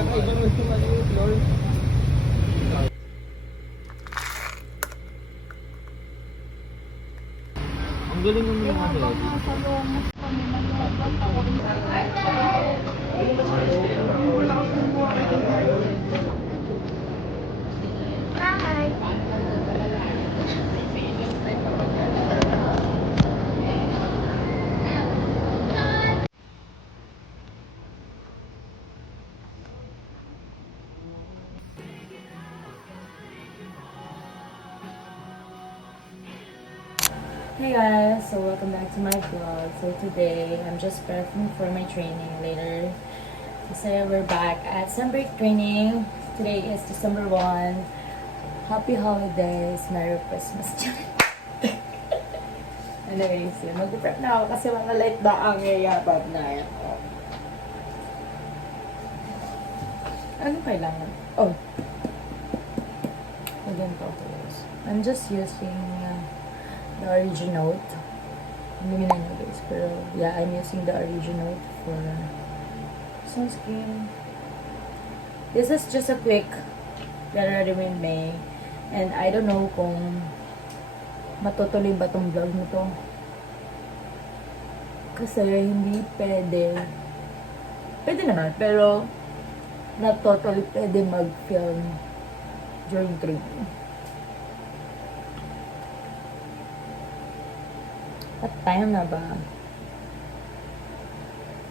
Kakaiba mo yung maliit, Lord. Ang galing mo yung ano. Hey guys, so welcome back to my vlog. So today, I'm just prepping for my training later. So we're back at Sunbreak training. Today is December 1. Happy holidays, Merry Christmas. Anyways, mag-prep na ako kasi mga late na ang yayabab na ako. Anong kailangan? Oh. Ganito. I'm just using the Originote. Hindi na nyo guys. Pero yeah, I'm using the Originote for sunscreen. This is just a quick get ready with me. And I don't know kung matutuloy ba tong vlog na to. Kasi hindi pwede. Pwede naman, pero not totally pwede mag-film during training. What time na ba?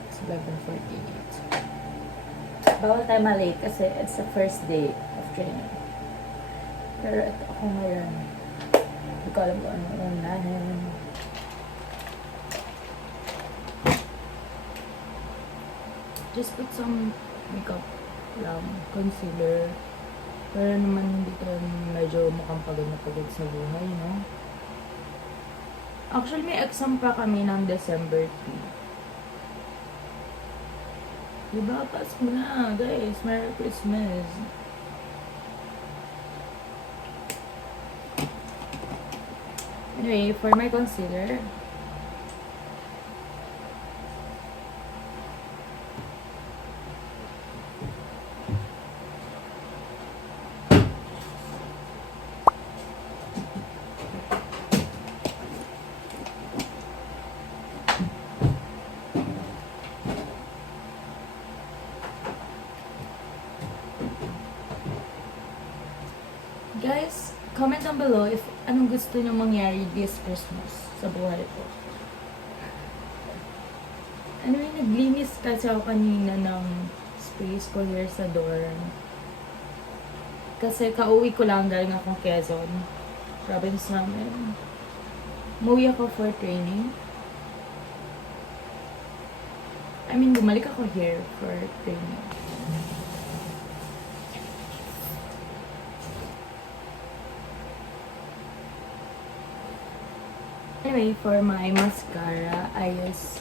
It's 11:48. Bawal tayo ma-late kasi it's the first day of training. Pero ito ako ngayon. Hindi ko alam kung ano unahin. Just put some makeup lang, concealer. Para naman hindi tayo medyo mukhang pagod na pagod sa buhay, no? Actually, may exam pa kami ng December 3. Diba? Pasko na, guys. Merry Christmas. Anyway, for my concealer, guys, comment down below if anong gusto nyo mangyari this Christmas sa buhay ko. Anyway, naglinis kasi ako kanina ng space ko here sa dorm. Kasi kauwi ko lang galing akong Quezon. Province namin. Umuwi ako for training. I mean, bumalik ako here for training. Anyway, for my mascara, I use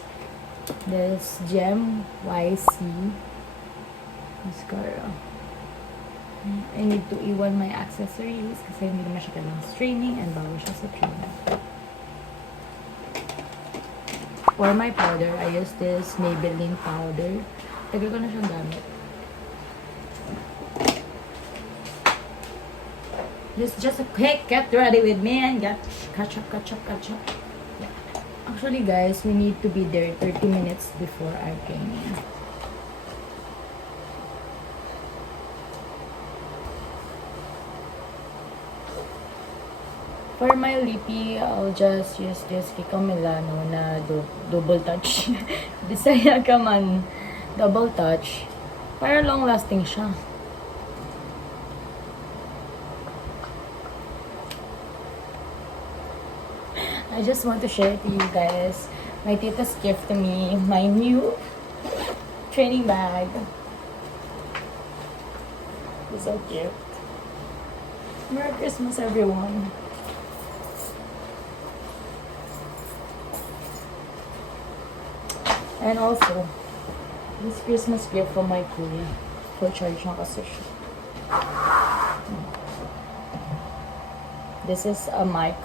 this Gem YC mascara. I need to iwan my accessories kasi hindi naman siya kailangan sa training and bawal siya sa training. For my powder, I use this Maybelline powder. Tagal ko na siyang gamit. This is just a quick get ready with me and get catch up. Yeah. Actually guys, we need to be there 30 minutes before our training. For my lippy, I'll just use this Kiko Milano na double touch. Bisaya ka man, double touch. Para long lasting siya. I just want to share to you guys my tita's gift to me, my new training bag. It's so cute. Merry Christmas, everyone. And also, this Christmas gift from my kuya. For charge na kasi siya. This is a mic.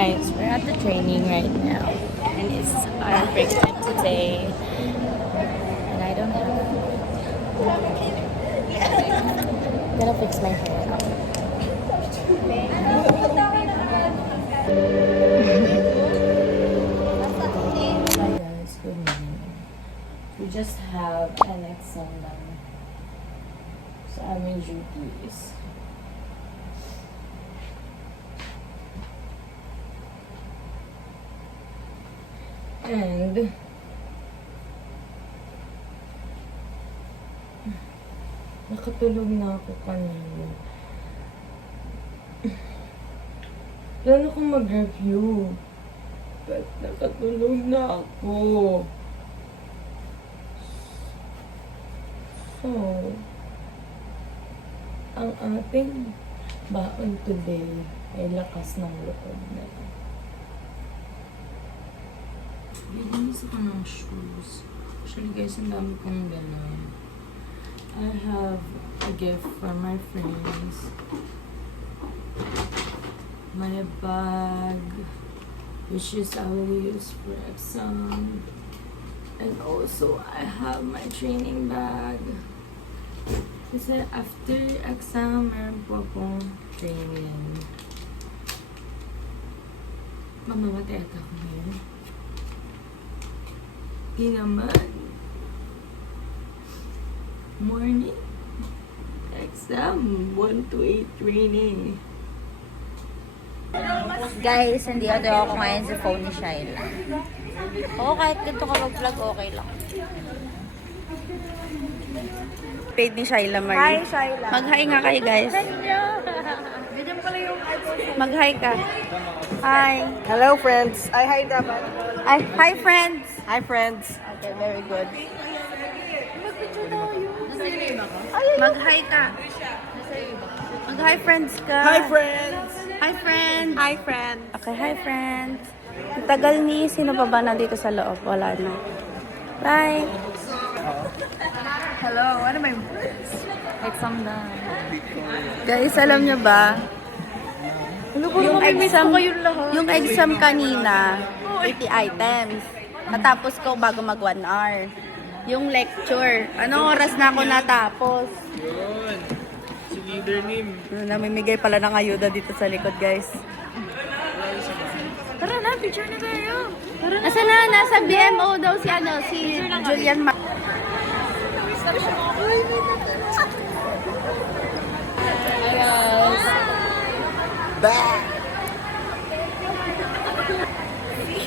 Guys, we're at the training right now. And it's our break time today. And I don't have... I'm gonna fix my hair now. Hi guys, good morning. We just have an exam lang sa aming duties. And nakatulog na ako kanina. Plano kong mag-review. But nakatulog na ako. So, ang ating baon today ay lakas ng loob na. Bininis ako ng shoes. Actually guys, ang dami kong ganun. I have a gift for my friends. My bag, which is I will use for exam. And also, I have my training bag. Kasi after exam, meron po akong training. Mamamatay ako ngayon. Di naman. Morning. Exam. 1 to 8 training. Guys, hindi ako ngayon sa phone ni Shyla. Oo, kahit ganito ka mag-vlog, okay lang. Paid ni Shyla Marie. Hi, Shyla. Mag-hi nga kayo, guys. Ganyan pala yung Mag-hi ka. Hi. Hello, friends. Ay, hi dapat. Ay, hi, friends. Hi, friends. Okay, very good. Mag-hi ka. Mag-hi, friends ka. Hi, friends. Hi, friends. Hi, friends. Okay, hi, friends. Ang tagal ni, sino pa ba nandito sa loob? Wala na. Bye. Hello, ano may Exam na. Guys, alam nyo ba? Yung exam kanina, 80 items. Natapos ko bago mag 1 hour. Yung lecture, anong oras na ako natapos? Yun. Si Leader Nim. Namimigay pala ng ayuda dito sa likod, guys. Tara na, picture na tayo. Asa na? Nasa BMO daw si Julian Ma.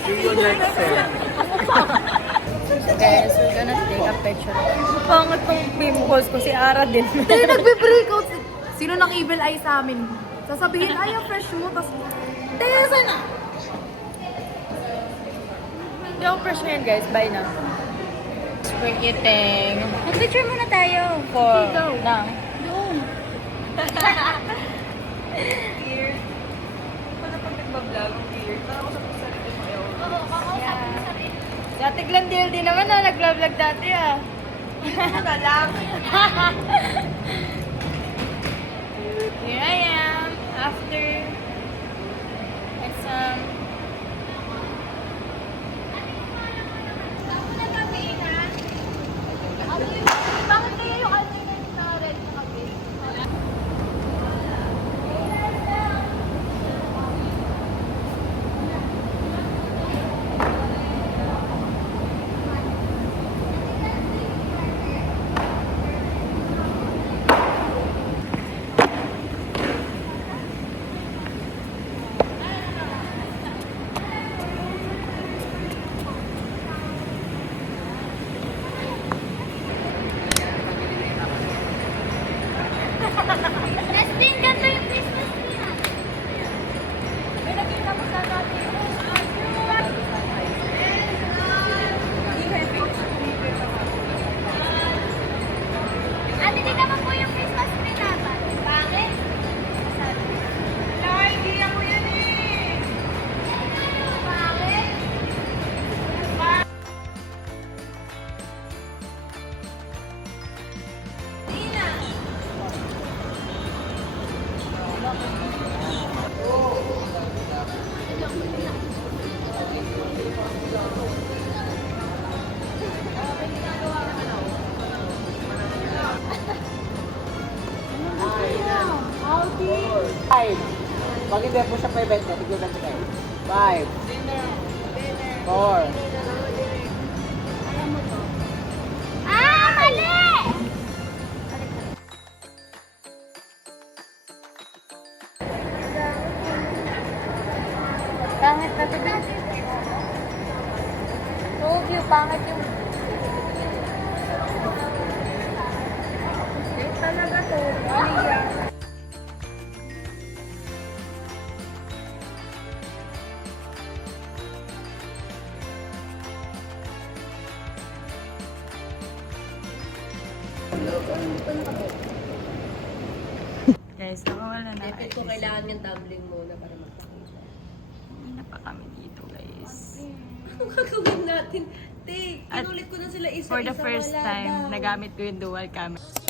See you next time. Guys, we're gonna take a picture. Pangat tong pimples ko, si Ara din. Tayo nagbe-breakout. Sino nang evil eye sa amin? Sasabihin, ay, ang fresh mo. Tapos, tayo sana. Hindi ako fresh ngayon, guys. Bye na. We're eating. Mag-picture muna tayo. Na. Doon. Dati Glandil din naman na nag-vlog dati ah. Ano lang? Here I am after exam. Bakit kaya yung ano yung na-red na kape? Justin, ganda yung Christmas tree na. May nakita mo sa dati. Ate, tingnan mo po yung Christmas tree natin. Bakit? Hindi ako yan eh. Bakit? Good. 5. Pag hindi po siya pwede, tignan natin kayo. 5. 4. Ah, mali! Pangit na to. Told you, pangit yung... Talaga to. Malia. Guys, nakawala na. Epit ko kailangan yung tumbling muna para magpakita. Hindi na pa kami dito, guys. Ano gagawin natin? Te, kinulit ko na sila isa-isa. For the first wala time, daw. nagamit ko yung dual camera.